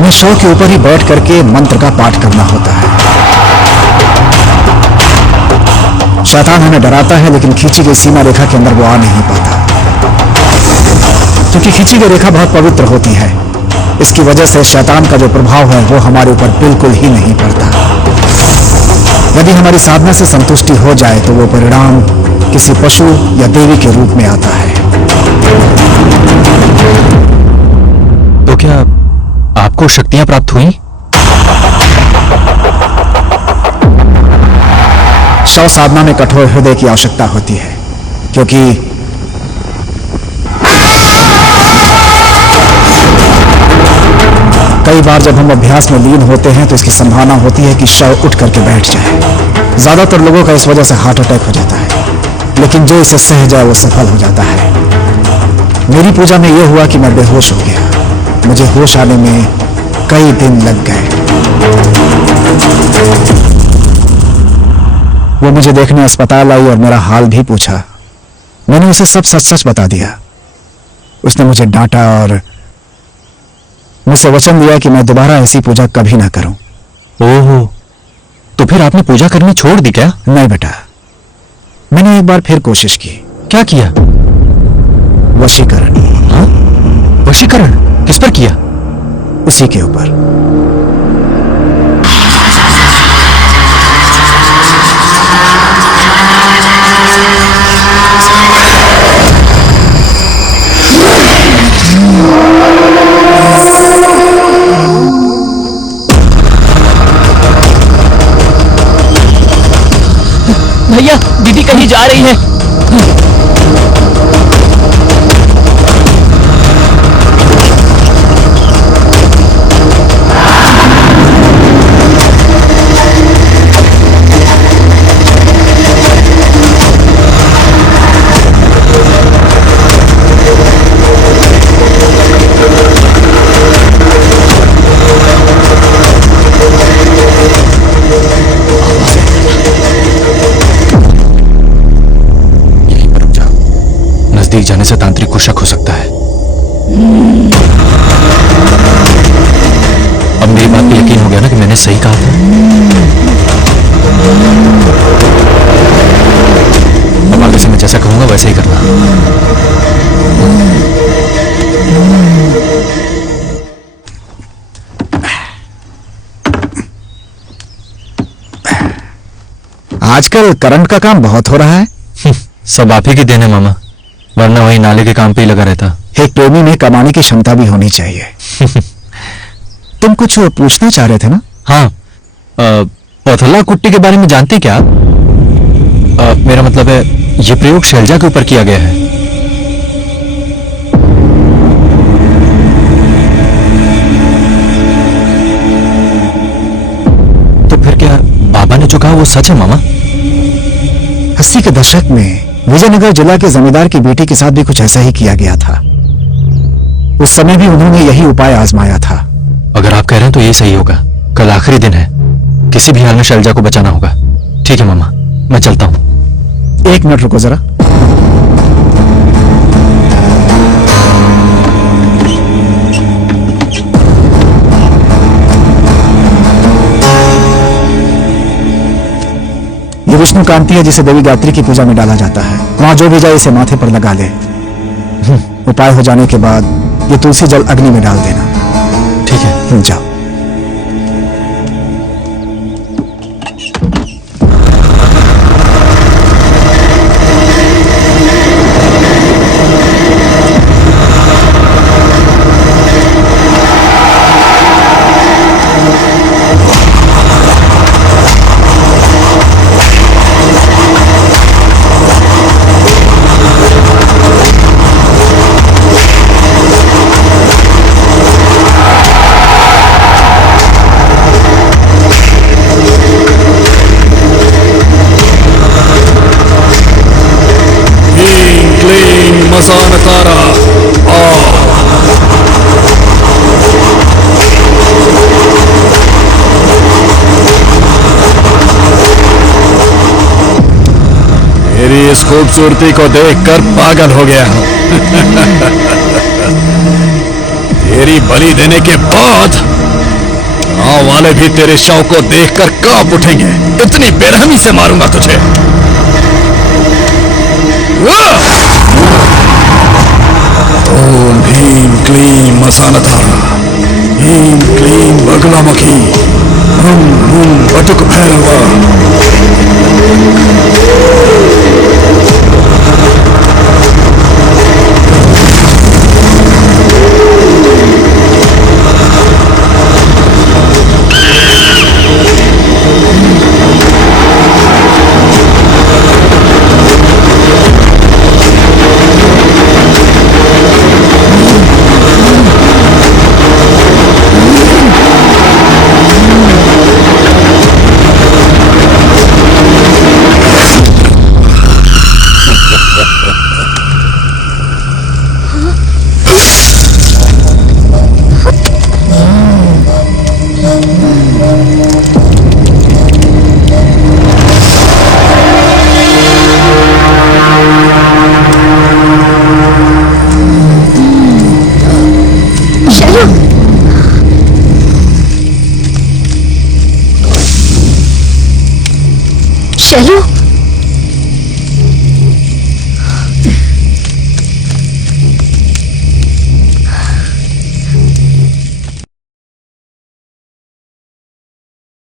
हमें शव के ऊपर ही बैठ करके मंत्र का पाठ करना होता है। शैतान हमें डराता है, लेकिन खींची गई सीमा रेखा के अंदर वो आ नहीं पाता, क्योंकि खींची गई रेखा बहुत पवित्र होती है। इसकी वजह से शैतान का जो प्रभाव है वो हमारे ऊपर बिल्कुल ही नहीं पड़ता। यदि हमारी साधना से संतुष्टि हो जाए तो वो परिणाम किसी पशु या देवी के रूप में आता है। तो क्या आपको शक्तियां प्राप्त हुई? शव साधना में कठोर हृदय की आवश्यकता होती है, क्योंकि कई बार जब हम अभ्यास में लीन होते हैं तो इसकी संभावना होती है कि शव उठ करके बैठ जाए। ज्यादातर लोगों का इस वजह से हार्ट अटैक हो जाता है, लेकिन जो इसे सह जाए वो सफल हो जाता है। मेरी पूजा में यह हुआ कि मैं बेहोश हो गया। मुझे होश आने में कई दिन लग गए। वो मुझे देखने अस्पताल आई और मेरा हाल भी पूछा। मैंने उसे सब सच सच बता दिया। उसने मुझे डांटा और मुझसे वचन दिया कि मैं दोबारा ऐसी पूजा कभी ना करूं। ओहो, तो फिर आपने पूजा करनी छोड़ दी क्या? नहीं बेटा, मैंने एक बार फिर कोशिश की। क्या किया? वशीकरण। हाँ? वशीकरण किस पर किया? उसी के ऊपर। भैया, दीदी कहीं जा रही है। नजदीक जाने से तांत्रिक को शक हो सकता है। अब मेरी बात पे यकीन हो गया ना कि मैंने सही कहा था। अब आगे से मैं जैसा कहूंगा वैसे ही करना। आजकल करंट का काम बहुत हो रहा है। सब आप ही की देन है मामा, वरना वही नाले के काम पे ही लगा रहता। एक प्रेमी में कमाने की क्षमता भी होनी चाहिए। तुम कुछ पूछना चाह रहे थे ना? हाँ, पथला कुट्टी के बारे में जानते क्या आप? मेरा मतलब है ये प्रयोग शैलजा के ऊपर किया गया है। तो फिर क्या बाबा ने जो कहा वो सच है मामा? 80 के दशक में विजयनगर जिला के जमींदार की बेटी के साथ भी कुछ ऐसा ही किया गया था। उस समय भी उन्होंने यही उपाय आजमाया था। अगर आप कह रहे हैं तो यही सही होगा। कल आखिरी दिन है, किसी भी हाल में शैलजा को बचाना होगा। ठीक है मामा, मैं चलता हूं। 1 मिनट रुको जरा। ये विष्णु कांति है जिसे देवी गायत्री की पूजा में डाला जाता है। वहां जो भी जाए इसे माथे पर लगा ले। उपाय हो जाने के बाद ये तुलसी जल अग्नि में डाल देना। ठीक है, जाओ। मसानकारा मेरी इस खूबसूरती को देखकर पागल हो गया हूं। तेरी बलि देने के बाद गांव वाले भी तेरे शव को देखकर कांप उठेंगे। इतनी बेरहमी से मारूंगा तुझे। ओम ह्रीं क्लीं मसानधारा, ह्रीं क्लीं बगलामुखी, हुं हुं बटुक भैरवा। शैलू,